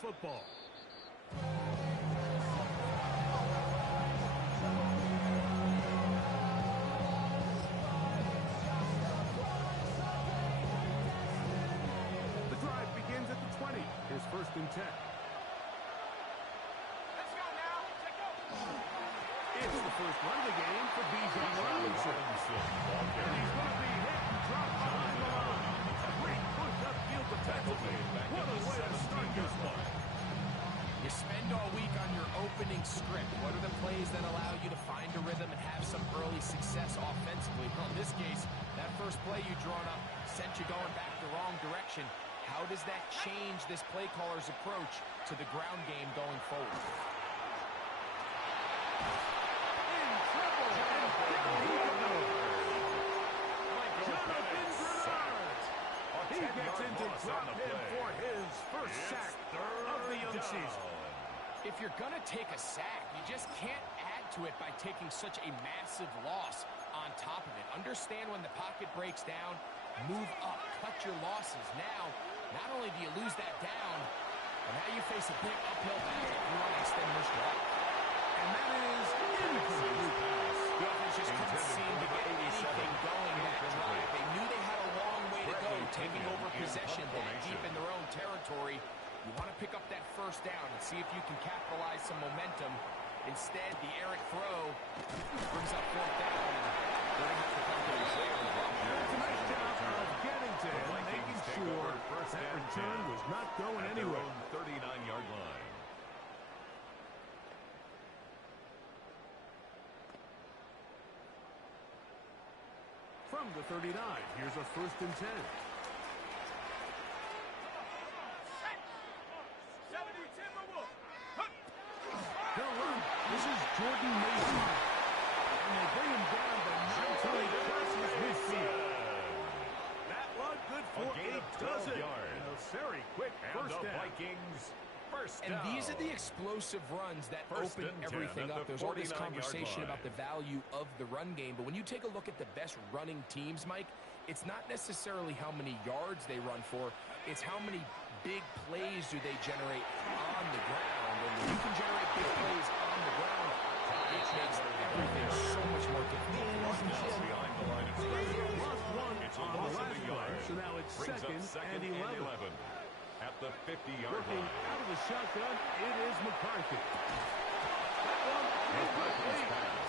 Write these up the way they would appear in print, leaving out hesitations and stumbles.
football. The drive begins at the 20. Here's 1st and 10. Let's go now. It's the first run of the game for Bijan Robinson. And he's going to be hit and dropped behind the line. A great push upfield defensively. What a way to start this one. You spend all week on your opening script. What are the plays that allow you to find a rhythm and have some early success offensively? Well, in this case, that first play you drawn up sent you going back the wrong direction. How does that change this play caller's approach to the ground game going forward? He gets into drop him for his first sack of the young season. If you're going to take a sack, you just can't add to it by taking such a massive loss on top of it. Understand when the pocket breaks down, move up, cut your losses. Now, not only do you lose that down, but now you face a big uphill battle if you want to extend this drive. And that is incomplete. The offense just couldn't seem to get anything going that drive. They knew they had a long way to go, taking over possession that deep in their own territory. You want to pick up that first down and see if you can capitalize some momentum. Instead, the errant throw brings up 4th down. They're going to have to come to the save. It's a nice job of getting to him, making sure that return was not going anywhere. 39-yard line. From the 39, here's a 1st and 10. They'll run. This is Jordan Mason. And they bring him down, but not until he crosses midfield. That one good for 8 does it. And a very quick first down. Vikings first And down. these are the explosive runs that First open and 10 everything at up. the There's all this 49-yard conversation line. about the value of the run game, but when you take a look at the best running teams, Mike, it's not necessarily how many yards they run for, it's how many big plays do they generate on the ground. And when you can generate big plays on the ground, it makes everything so much more difficult. Behind the line of scrimmage. Lost one It's a on the loss of last a play, yard. so now it's Brings up second and 11. At the 50-yard Working line. out of the shotgun, it is McCarthy. That one incomplete. Good job.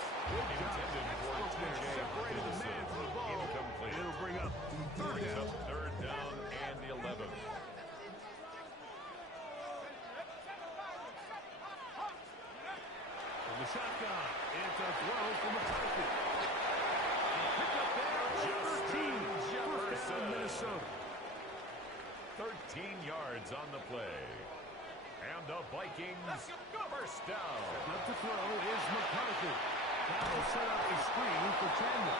Intended for Spokesman T.J. separated the man from the ball. Incomplete. It'll bring up 3rd Brings down. up 3rd down and 11. From the shotgun, it's a throw from McCarthy. Pick up there, Justin 13. First down, Minnesota. 13 yards on the play. And the Vikings first down. Up to throw is McCarthy. That'll set up the screen for Chandler.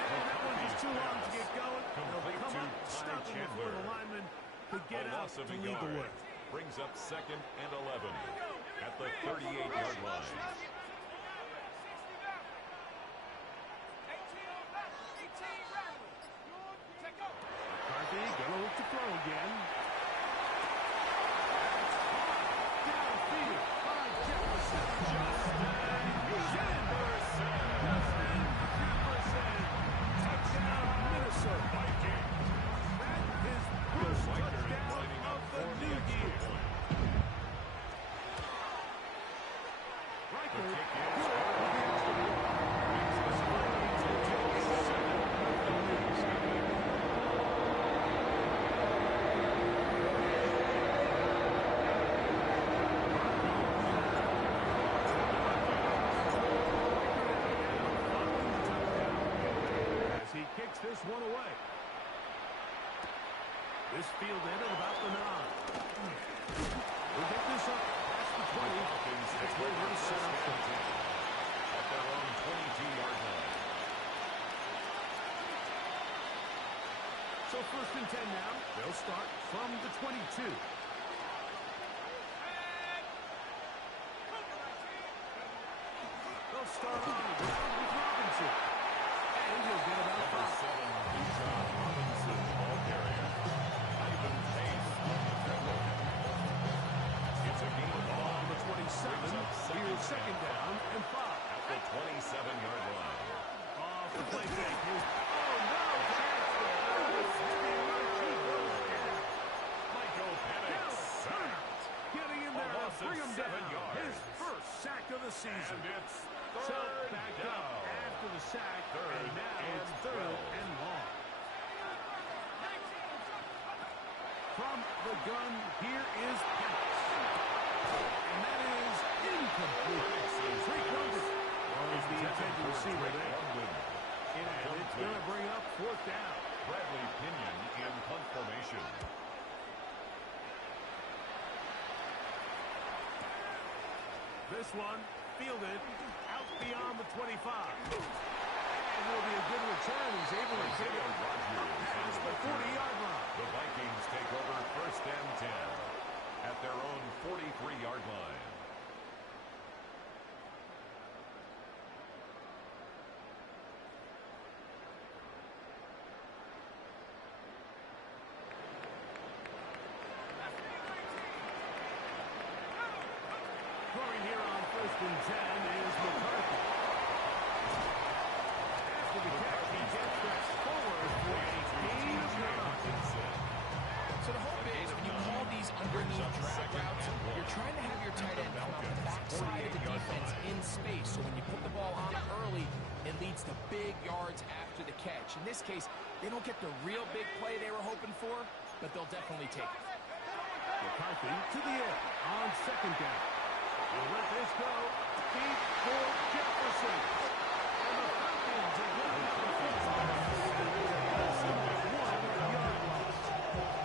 And that one just too long to get going. They'll Complete come to up, Ty stop him before Chandler. the lineman could get A out loss to of a lead the yard. way. Brings up 2nd and 11 at the 38-yard line. McCarthy gonna look to throw again. Downfield by Jefferson. Justin Jefferson. Touchdown, Minnesota Vikings. That is first touchdown of the new year. As he kicks this one away. This field ended about the 9. We'll get this up past the 20. That's where we're set up for At their own 22-yard line. So 1st and 10 now. They'll start from the 22. They'll start on the ground with Robinson. And he'll get about Number 5. 7, Bijan Robinson, ball carrier. Ivan Pace on the dribble. season. And it's So third back down. up after the sack, Third and now and it's third 12. and long. From the gun, here is Penix. And that is incomplete. 300 was the intended receiver there. And it's going to bring up fourth down. Bradley Pinion in punt formation. This one fielded out beyond the 25. And will be a good return. He's able to get it past the 40-yard line. The Vikings take over first and 10 at their own 43-yard line. Throwing here on first and 10 is McCarthy. After the catch, he gets that forward for a gain of 9. So the hope is when you call these underneath drag routes, you're trying to have your tight end come out the backside of the defense in space. So when you put the ball on it early, it leads to big yards after the catch. In this case, they don't get the real big play they were hoping for, but they'll definitely take it. McCarthy to the air on second down. We'll let this go. Deep for Jefferson. And the Falcons have left out the first down.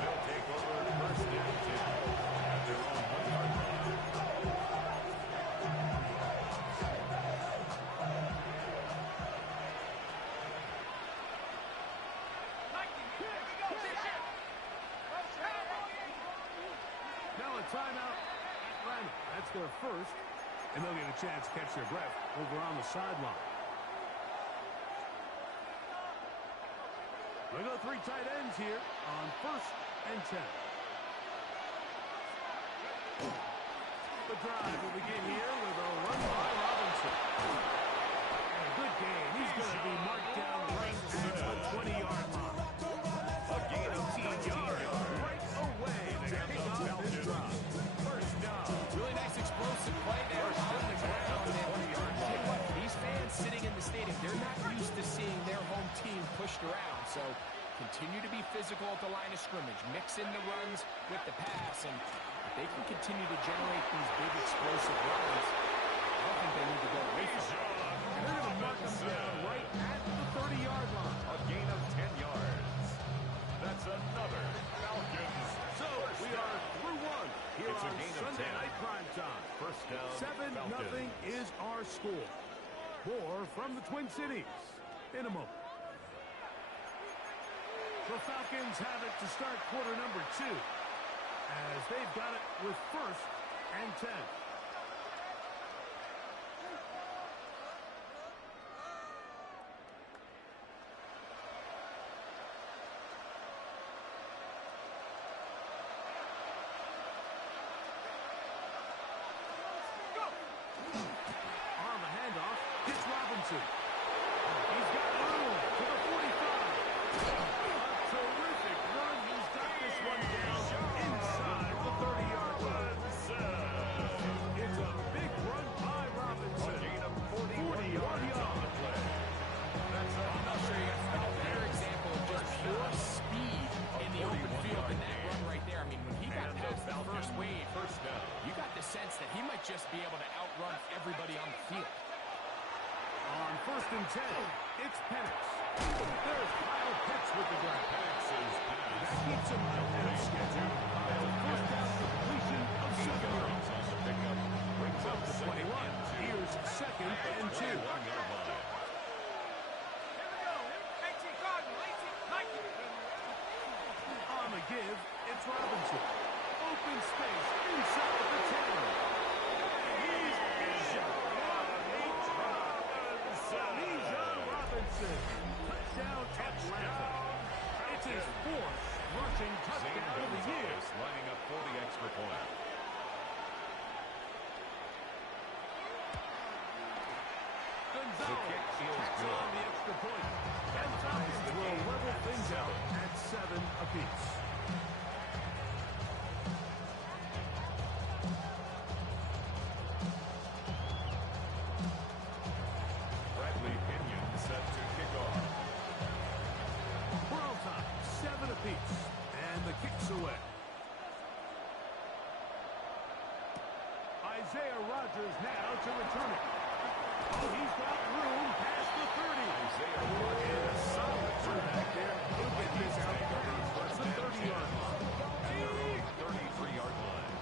They'll take over first and 10 at their own 1-yard line. Now a timeout. Atlanta. That's their first. And they'll get a chance to catch their breath over on the sideline. We go three tight ends here on first and 10. The drive will begin here with a run by Robinson. And a good game. He's going to be marked down right at the 20-yard line. A gain of 10 yards. Right away to kick off this drive. First down. Really nice explosive play there on the ground. And tell you what, these fans sitting in the stadium, they're not used to seeing their home team pushed around. So continue to be physical at the line of scrimmage. Mix in the runs with the pass. And if they can continue to generate these big explosive runs, I don't think they need to go away from it. And they're going to mark them down right at the 30-yard line. A gain of 10 yards. That's another Falcons. So we are through one here It's a on gain of Sunday 10. night prime time. First down, 7-0 Falcons. is our score. More from the Twin Cities in a moment. The Falcons have it to start quarter number 2 as they've got it with first and 10. On the handoff, it's Robinson. He's got room to the 45. A terrific run. He's got this one down inside the 30-yard line. It's a big run by A Robinson. gain of 40 yards on the play. That's I'm not sure you have a better example of just pure speed in the open field than that run right there. I mean, when he got And past the Falcons first wave, first down. you got the sense that he might just be able to outrun everybody on the field. On first and 10, it's Penix. There's Kyle Pitts with the grab. Penix's That pass. keeps him ahead of schedule. It's a first down completion of 7 yards. On the pickup. Brings up The 21. Here's second and 2. 1-yard line. On the give, it's Robinson. Open space inside the 10. He's Bijan Robinson. Touchdown, Atlanta. It's his fourth rushing Zane touchdown of the year. Gonzalez lining up for the extra point. Gonzalez kick is tacks good. on the extra point. And Falcons will level things out at 7 apiece. this away. Isaiah Rodgers now to return it. Oh, he's got room past the 30. Isaiah Rodgers, And a solid turn back there. He'll get this out to the 30-yard line. at their own 33-yard line.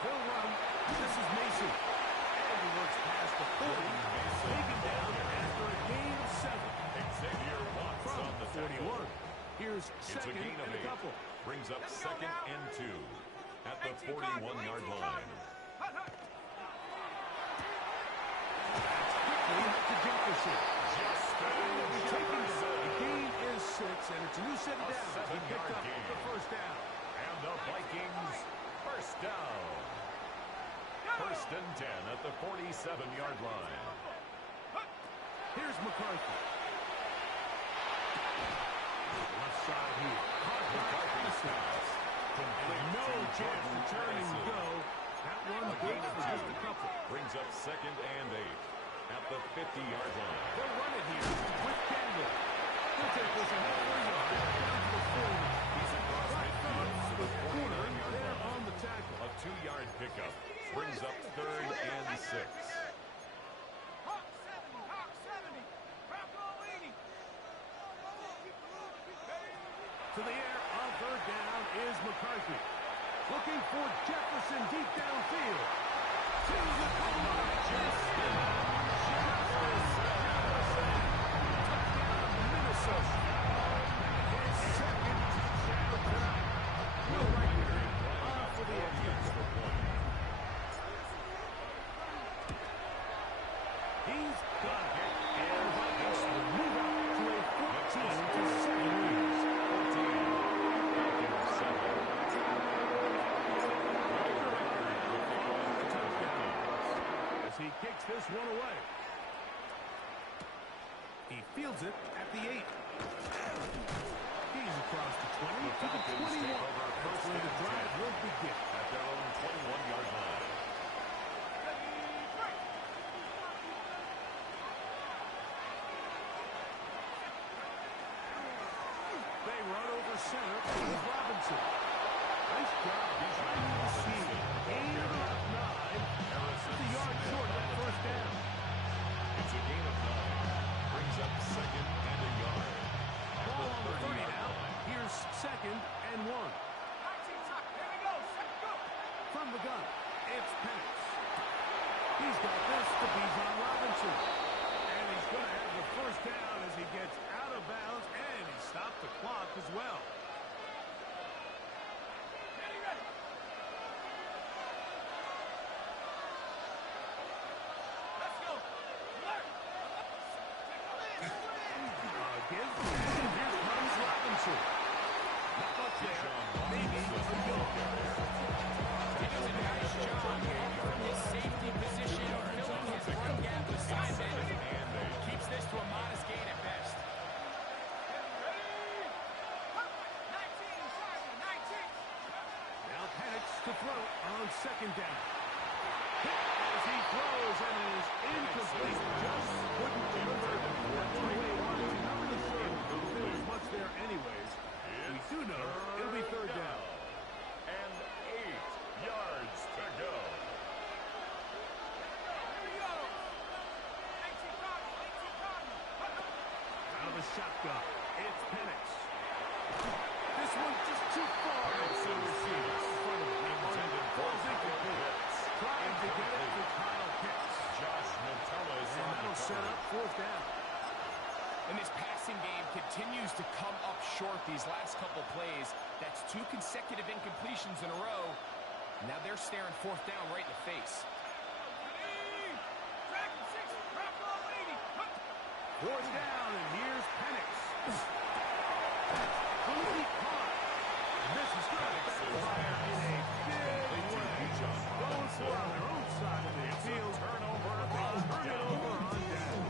He'll run. This is Mason. And he works past the 40. Taken down after a gain of 7. Xavier Watts From on the the 41. tackle. Here's It's a second gain of and a 8. couple. Brings up second and 2 at the 41-yard line. Quickly to Jefferson. Taking the gain is 6, and it's a new set of A downs. He 7-yard picked up gain. the first down. And the Vikings first down. First and 10 at the 47-yard line. Here's McCarthy. Left side here. McCarthy's pass. Complete No to chance to Jordan turn and Mason. go. That one A good gain of for just a 2. couple. Brings up second and 8 at the 50-yard line. They'll run it here with Kendall. He'll take this a half a yard down to the 40. He's across midfield to the Corner 49-yard there line. on the tackle. A 2-yard pickup brings up third and 6. To the air on third down is McCarthy. Looking for Jefferson deep downfield. To the corner. Jefferson. Touchdown, Minnesota. His second touchdown tonight. Will Reichner on for the extra point. He's got it. And the Vikings will move up to a 14-7 lead. As he kicks this one away. He fields it at the 8. He's across the 20 to the 21. That's where the drive will begin. At their own 21-yard line. They run over center with Robinson. Nice job behind the scene. Gain of about 9. Just a yard short of that first down. It's a gain of 9. Brings up second and a yard. At Ball the on the 30 30-yard now. line. Here's second and 1. From the gun, it's Penix. He's got this to Bijan Robinson. And he's going to have the first down as he gets out of bounds, and he stopped the clock as well. Again, and here comes Robinson. Not much there. Maybe a yard. He does a nice job from his safety position, filling his run gap assignment. Keeps this to a modest gain at best. Now Penix to throw on second down. Hit as he throws and is incomplete. Just couldn't deliver the way he wanted to. Not really sure if there was much there anyways. We do know it'll be third down. And 8 yards to go. Out of the shotgun, it's Penix. This one just too far. So receives. Intended for Falls incomplete. Trying to get it to Kyle Pitts. Josh Metellus And on the that'll set cover. up fourth down. And this passing game continues to come up short these last couple plays. That's 2 consecutive incompletions in a row. Now they're staring fourth down right in the face. Fourth down, and here's Penix. Completely caught. And this is going to backfire in a big way. Going for on their own side of the field. Turnover They on turn it over on down.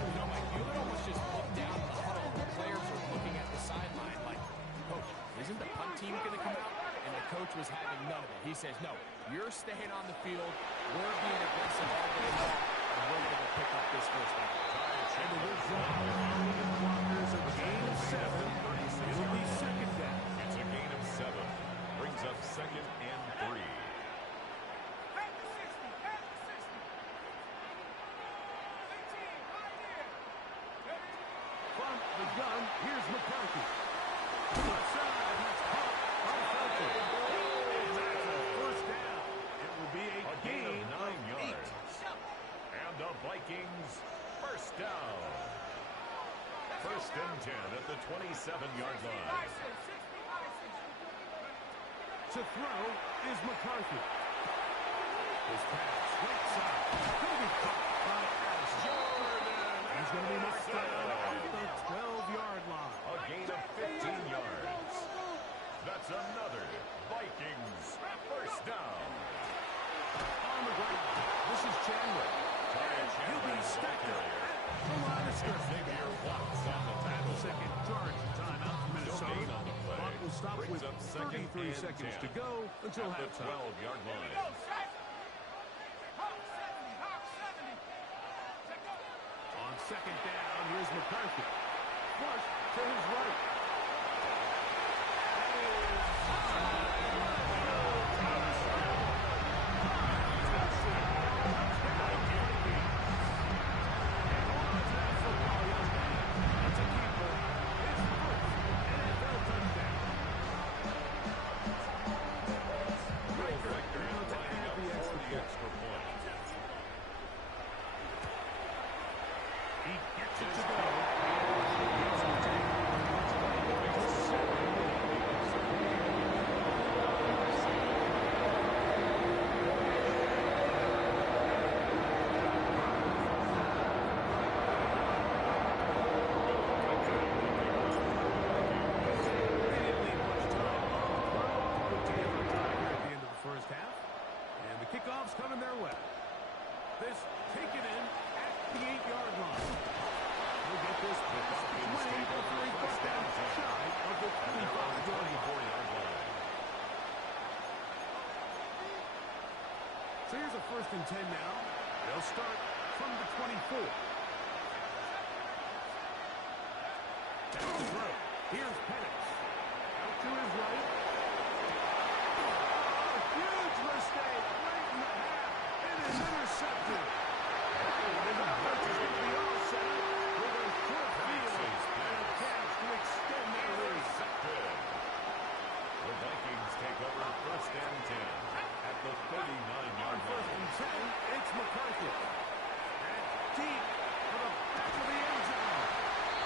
You know, Mike, you would almost just look down in the huddle. The players are looking at the sideline like, Coach, isn't the punt team going to come out? And the coach was having none of it. He says, no, you're staying on the field. We're being aggressive all day long. And we're going to pick up this first down. And the win Here's McCarthy. To the side. He's caught by Felton. And that's a first down. It will be a gain of 9 yards. And the Vikings first down. First and 10 at the 27-yard line. To throw is McCarthy. His pass right side. Going to be caught by Addison. He's going to be knocked down at the 12-yard line. A gain of 15 yards. That's another Vikings first down. On the ground. This is Chandler. And he'll be stacked up at the line of scrimmage. Xavier Watts on the tackle. Second charge timeout for Minnesota. No gain on the play. Clock will stop Brings with up second 33 and seconds 10 to go until at the halftime. 12-yard line. On second down, here's McCarthy. Flush to his right. Coming their way. This taken in at the 8-yard line. We'll get this pass winning before he goes down shy of the 25-yard line. So here's a first and 10 now. They'll start from the 24. That's the throw. Here's Penix. Out to his right. Oh, huge mistake. Is intercepted. And the Vikings will be all set up with a short field and a catch to extend their lead. The Vikings take over first and 10 at the 39-yard line. First and 10, it's McCarthy. And deep for the back of the end zone.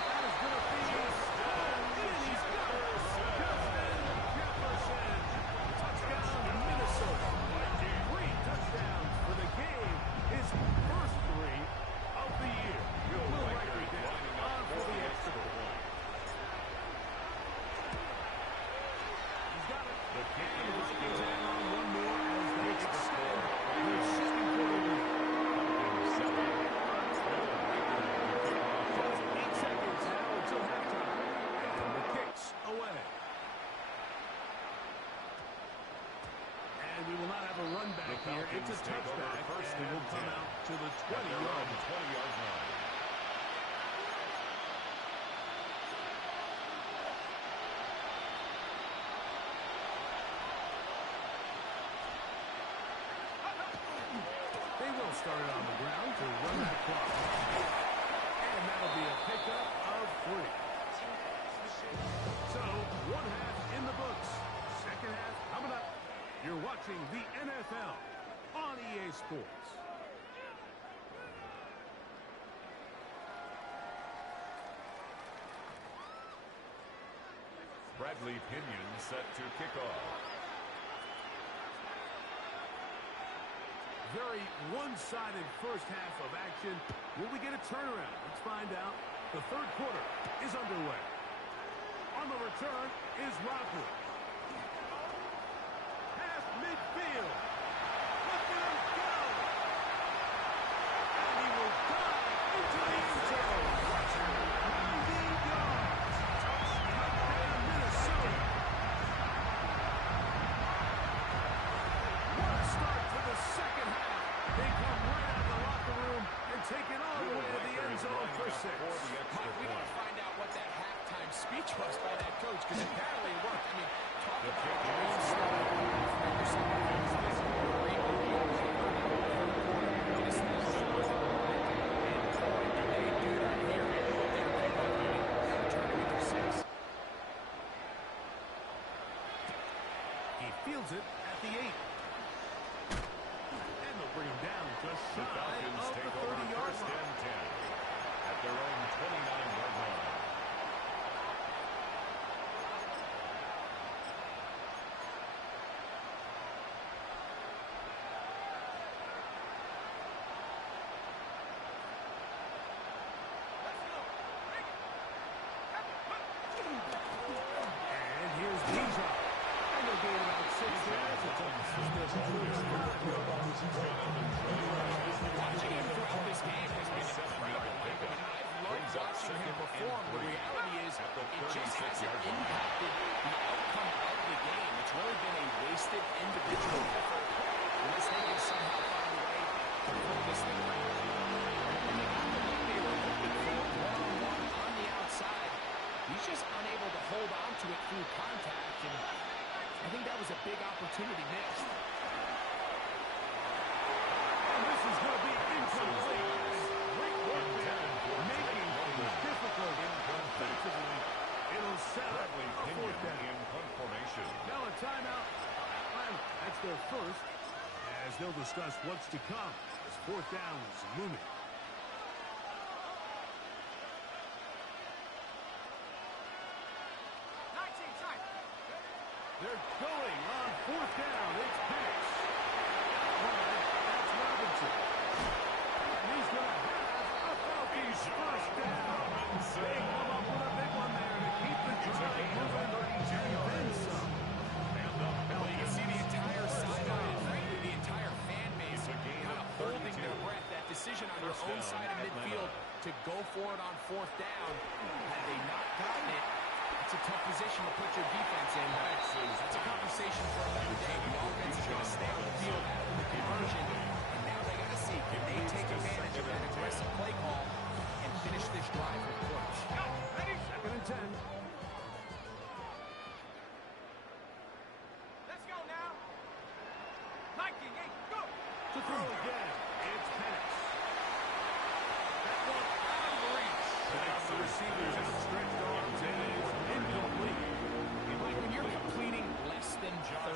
That is going to be and he's got it. Justin Jefferson. Touchdown to Minnesota. 3 touchdowns for the game. His first 3 of the year. Will Riker down on for the extra point. He's got it. The Vikings add on one more as they extend their second quarter lead. Just 8 seconds now until halftime. And the kick's away. And we will not have a run back here. It's a touchback, and will come out to the 20-yard line. They will start it on the ground to run that clock. And that'll be a pickup of 3. So, one half in the books. Second half coming up. You're watching the NFL on EA Sports. Bradley Pinion set to kick off. Very one-sided first half of action. Will we get a turnaround? Let's find out. The third quarter is underway. On the return is Rockwood. Half midfield. Look at him go. And he will dive into the end zone. 90 yards. Touchdown, Minnesota. What a start to the second half. They come right out of the locker room and take it all the way to the end zone for 6. Mike, we got to find out what that halftime speech was by that coach, because apparently it worked. I mean, talk about a green style. against the ground. And they got the look they were looking for, one-on-one on the outside. He's just unable to hold on to it through contact, and I think that was a big opportunity missed. And this is going to be incomplete. Great work there, making things difficult defensively. It'll set up a fourth down. In punt formation. Now a timeout. Well, that's their first, as they'll discuss what's to come as fourth down is looming. They're going on fourth down. It's Penix. That's Robinson. And he's going to have a Falcons first down. They come up with a big one there to keep the drive moving and then some. Well, you can see the entire sideline and frankly the entire fan base kind of holding their breath. That decision on your own side of midfield to go for it on fourth down. Had they not gotten it, it's a tough position to put your defense in. That's a conversation for another day. The offense is going to stay on the field after the conversion, and now they got to see, can they take advantage of that aggressive play call and finish this drive with points? Second and 10. Let's go now. Viking, hey, go. To throw again, it's Penix. That one out of reach. The receiver's outstretched arms and is incomplete. Like when you're completing less than 35%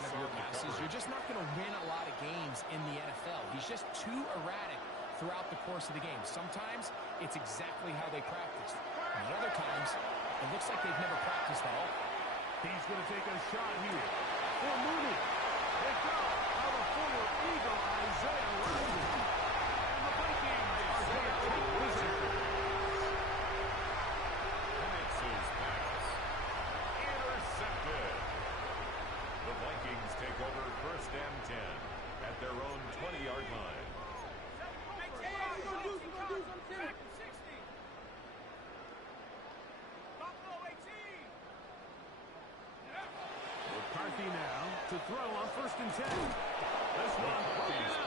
of your passes, you're just not going to win a lot of games in the NFL. He's just too erratic throughout the course of the game. Sometimes it's exactly how they practice. And other times, it looks like they've never practiced at all. He's going to take a shot here for Mooney. Picked up by the former Eagle, Isaiah Rodgers. And the Vikings are going to take possession. Penix's pass. Intercepted. The Vikings take over first and 10 at their own 20-yard line. McCarthy now to throw on first and 10. This one broken up.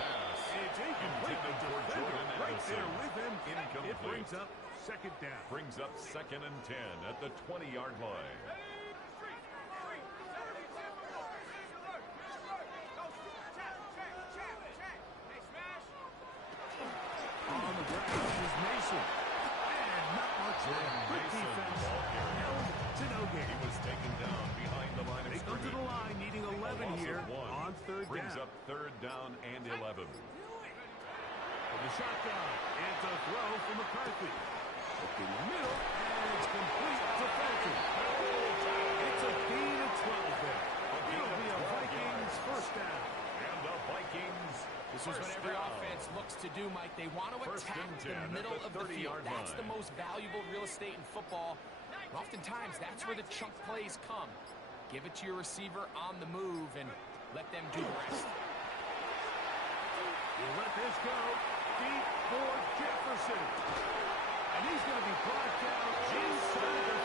It's incomplete. The defender right there with him. It brings up second down. Brings up second and 10 at the 20-yard line. On the ground is Mason. And not much there. Good defense. Held to no gain. He was taken down behind the line of They come to the line needing 11 here on third brings down. up third down and 11. From the shotgun, it's a throw from McCarthy. Looking middle, and it's complete to Felton. It's a gain of 12 there. It'll be a Vikings first down. And the Vikings This is what every offense looks to do, Mike. They want to attack the middle of the field. That's the most valuable real estate in football. And oftentimes, that's where the chunk plays come. Give it to your receiver on the move and let them do the rest. You let this go deep for Jefferson. And he's going to be brought down inside the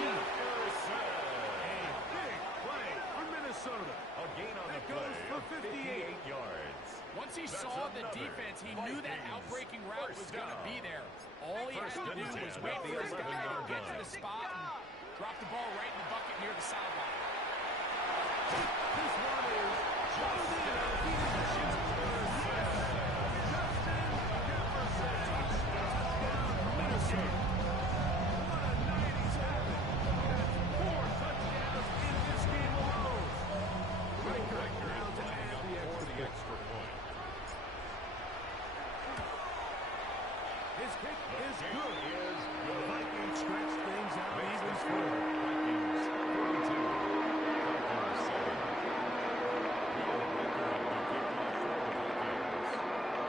15. A big play for Minnesota. A gain on the That goes play for of 58 yards. Once he saw the defense, he knew that outbreaking route was going to be there. All he had to do was wait for his guy to get to the spot and drop the ball right in the bucket near the sideline. This one is Justin Jefferson. Touchdown, Minnesota. What a night he's having. That's 4 touchdowns in this game alone. Riker now to add the extra point. His kick is good. The Vikings stretch things out even further. Vikings 42. Falcons 7. Will Riker the kickoff for the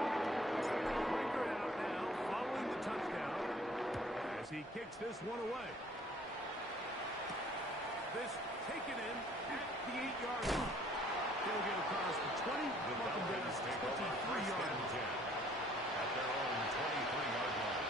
Vikings. Riker out now, following the touchdown, as he kicks this one away. This taken in at the 8-yard line. They'll get across the 20, The welcome down Falcons to take the over first 23-yard and line. 10 at their own 23-yard line.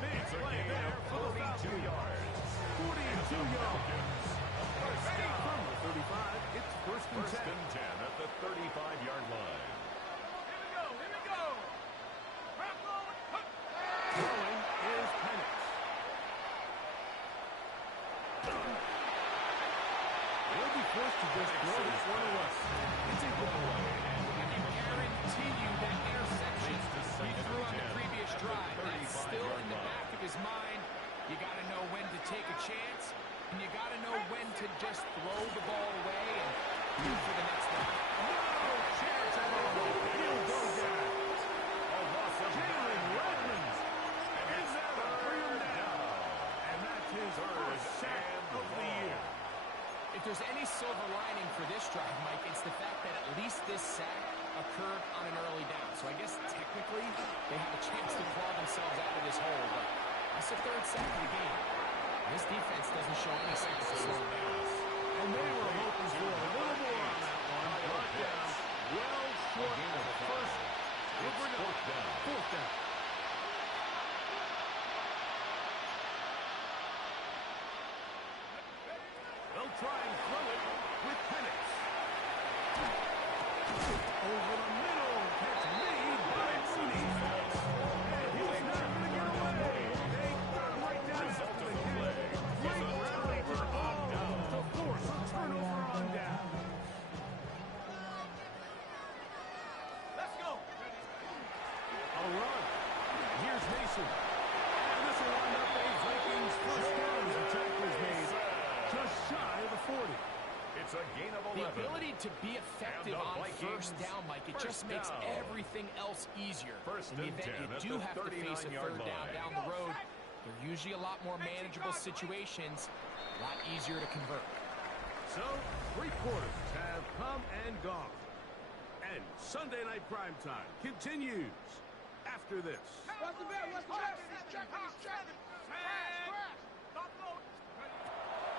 Big It's a play gain there of for the 42 Falcons. yards. 42 yards. First down. From the 35, it's first and 10. First and 10 at the 35-yard line. Here we go. Here we go. Crap rolling. Throwing is Penix. They'll be forced to just throw this one away. It's a giveaway. I can guarantee you that interception he threw on the previous drive, that's still in the back of his mind. You got to know when to take a chance, and you got to know when to just throw the ball away and move for the next down. No chance at all. He'll go down. A loss of Jalen 9 yards. Redmond is there to bring him down. And that's his first sack of the year. If there's any silver lining for this drive, Mike, it's the fact that at least this sack occurred on an early down. So I guess technically they have a chance to claw themselves out of this hole, but that's the third sack of the game. This defense doesn't show any signs of slowing down. And they were hoping for a little more on that one. Brought down well short of the first. We'll bring up Fourth down. fourth down. They'll try and throw it with Penix. Over the middle. Catch made by Mooney. And he's not going to get away. They got him right down Result after of the the catch. play is Great a rally to the turnover on ball down. to force a turnover on down. Let's go. A run. Here's Mason. And this will wind up a Vikings first down as the tackle is made just shy of the 40. It's a gain of The 11. ability to be effective And the on Vikings first down, Mike, it just first makes down. everything else easier. First In the and event 10 you at do the have to face a 39-yard third down line. down the road, they're usually a lot more manageable situations, a lot easier to convert. So, 3 quarters have come and gone. And Sunday Night Primetime continues after this. What's the bet? What's the bet? Check.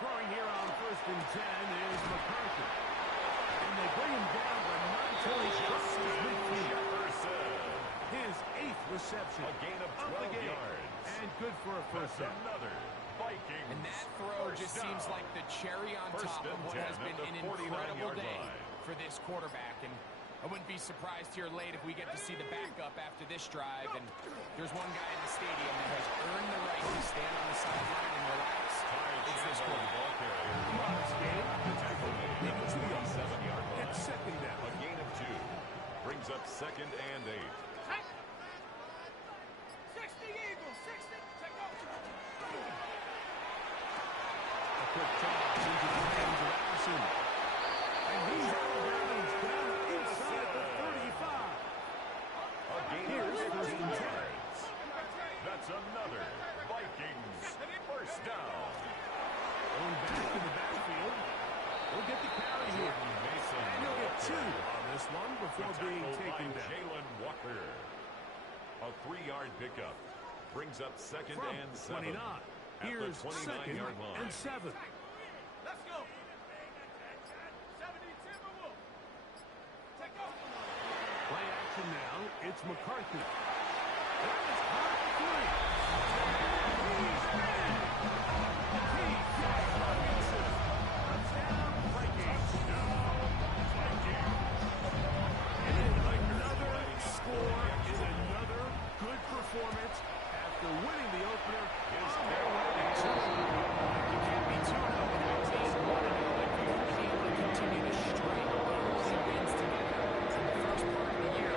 Throwing here on first and 10 is McCarthy. And they bring him down but not until he crosses midfield. Jefferson. His 8th reception A gain of the 12 game. yards. And good for a first That's down. another Vikings And that throw first just down. seems like the cherry on First top of and what 10 has at been the an 49-yard incredible day line. for this quarterback. And I wouldn't be surprised here late if we get to see the backup after this drive. And there's one guy in the stadium that has earned the right to stand on the sideline and relax. It's this quarterback. Last game, the tackle made 2 yards. 7-yard line. It's second down. A gain of 2 brings up second and 8. 60 Eagles. 60. Check out. A quick toss into the hands of Allison. And he's out of bounds down inside the 35. A gain Here's of first 15 and 10. yards. That's another Vikings first down. Going back in the backfield. We'll get the carry here. Mason And he'll get 2 Walker. on this one before being Tackled taken by down. Jalen Walker. A 3-yard pickup brings up second From and 7 29. at Here's the second 29-yard line. and 7. Let's go. 70 Timberwolves. Take off. Play action now. It's McCarthy. That is hot 3. He's in. T.J. Hawkinson. Touchdown, Vikings. And another score is another good performance after winning the opener on their way to You can't be 2-0 with your team. If you can be able to continue to string early wins together in the first part of the year,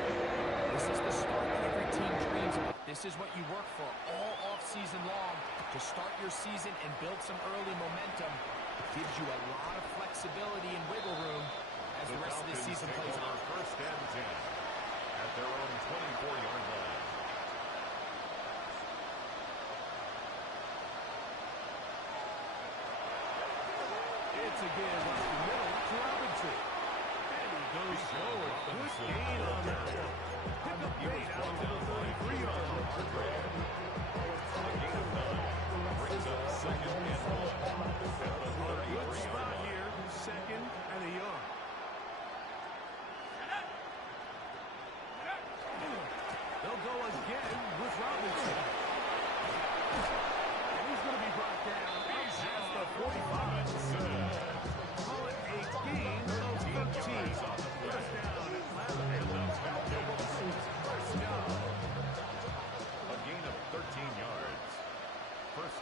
this is the start that every team dreams about. This is what you work for all off-season long to start your season and build some early momentum. It gives you a lot of flexibility and wiggle room as the rest of the season plays on. First and 10 at their own 24-yard line. It's again left the middle to Robinson. And he goes forward. Good gain on that one. Pick up bait out to the 33-yard line. A gain of 9 brings up second and 1 at the Good 33-yard spot line. here. Second and a yard. They'll go again with Robinson.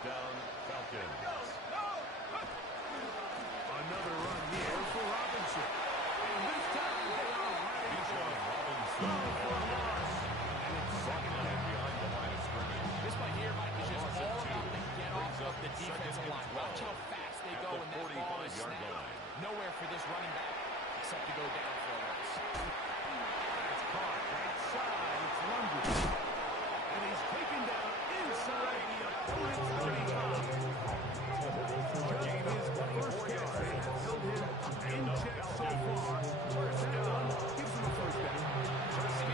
down, Falcons. Another run here for Robinson. And this time they are ready for Robinson. for a loss. And it's second down. Behind the line of scrimmage. This one here, Mike, is just Loss of all two. about the get Brings off up of the second defensive and line. 12 Watch how fast they at go the when that ball is 45-yard snapped. line. Nowhere for this running back except to go down for a loss. That's caught. Right side. It's London. And he's taken down inside the opponent's 35. Just his first catch has held him in check so far. First down gives him a first down.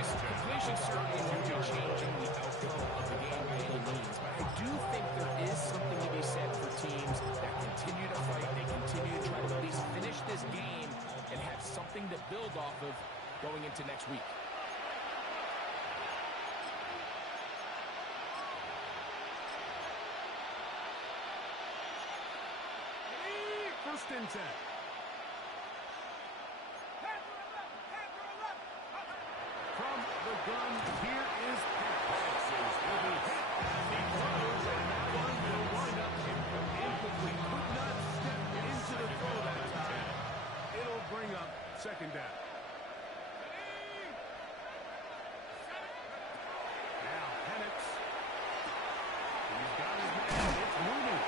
His completion certainly won't be changing the outcome of the game by any means, but I do think there is something to be said for teams that continue to fight, they continue to try to at least finish this game and have something to build off of going into next week. First and 10. From the gun, here is Passes. Will be hit as he throws, and that one will wind up incomplete. Could not step into the throw that time. It'll bring up second down. Now Penix. He's got his man. It's moving.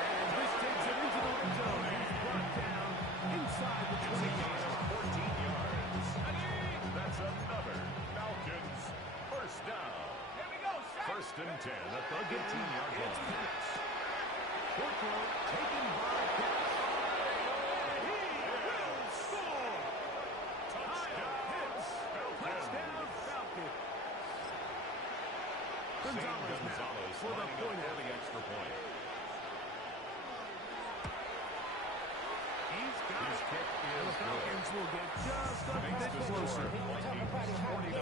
And this takes it into the red zone. He's brought down inside the 20-yard line. 14 yards. That's another Falcons first down. First and 10 at the 18-yard It's line. Penix. Short throw taken by Penix. He will score. Touchdown hits. Touchdown Falcons. Gonzalez now for the point for out. the extra point. He's got His it. kick And the is Falcons will get just a Makes bit the closer. score. Vikings 49.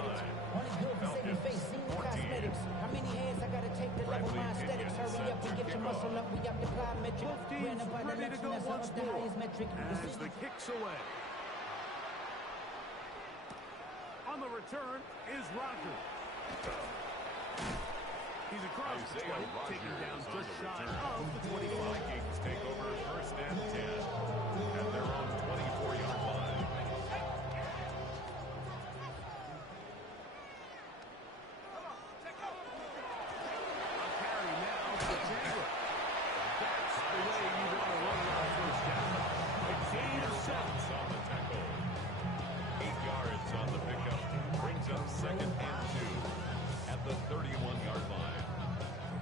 Only good for saving face, single 14. cosmetics. How many hands I gotta take to level my Bradley aesthetics? Pinion Hurry up set and to get your kick muscle off. up. We got the plyometric. Both teams Ran up by the ready to next go one, that's once up the more. highest metric. As the kick's away. On the return is Rogers. He's across the Isaiah 20, taken Rodgers down on just the shy return. of the 25. Vikings take over first and 10 at their own 24-yard line. A carry now for Chandler. That's the way you want to run it on first down. A gain of 7. On the tackle. 8 yards on the pickup. Brings up second and 2 at the 31-yard line.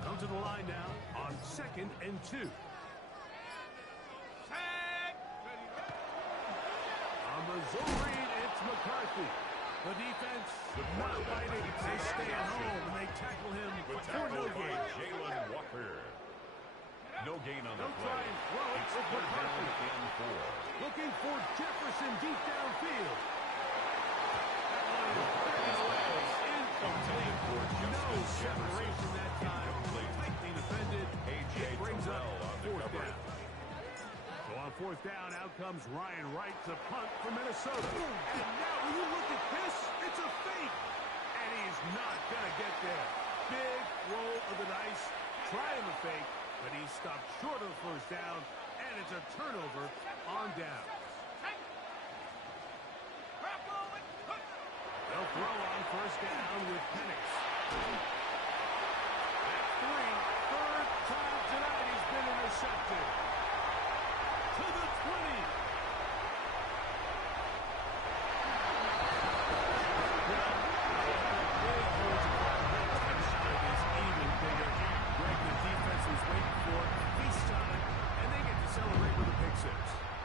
Come to the line now on second and 2. On the zone read, it's McCarthy. The defense not biting. They stay at home and they tackle him The for tackle no by gain. Jalen Walker. No gain on the They'll play. try and throw it It's with third down McCarthy. and 4. Looking for Jefferson deep downfield. That one is buried away. Incomplete. No separation that time. Tightly defended. It brings up fourth down. So on fourth down, out comes Ryan Wright to punt for Minnesota. And now, when you look at this, it's a fake. And he's not going to get there. Big roll of the dice. Trying the fake, but he's stopped short of the first down. And it's a turnover on down. They'll throw on first down with Penix. At 3, third time tonight he's been intercepted. To the 20.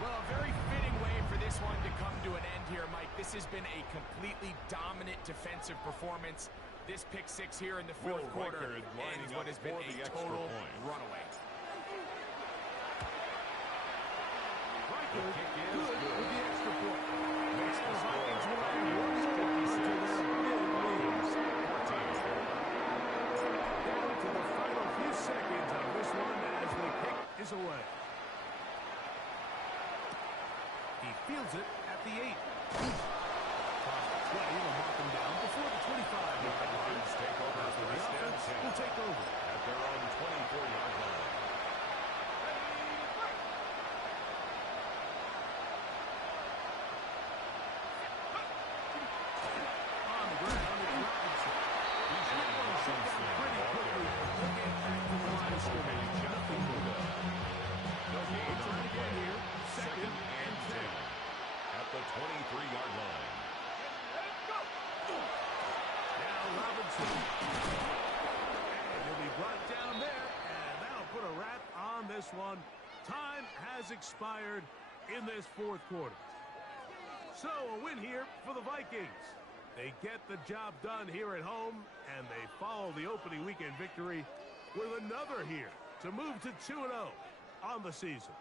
Well, a very fitting way for this one to come to an end here, Mike. This has been a completely dominant defensive performance. This pick six here in the fourth Will quarter Rickard lining ends up what has been for the a extra total point. runaway. Riker The kick is good good. with the extra point. Makes the The score Vikings will have Vikings one more to their 56. big lead. 14. Down to the final few seconds of this one as the kick is away. He fields it at the 8. Across the 20, they'll mark him down before the 25-yard line. Vikings take over The first and offense 10 will take over. at their own 24-yard line. And he'll be brought down there, and that'll put a wrap on this one. Time has expired in this fourth quarter. So a win here for the Vikings. They get the job done here at home, and they follow the opening weekend victory with another here to move to 2-0 on the season.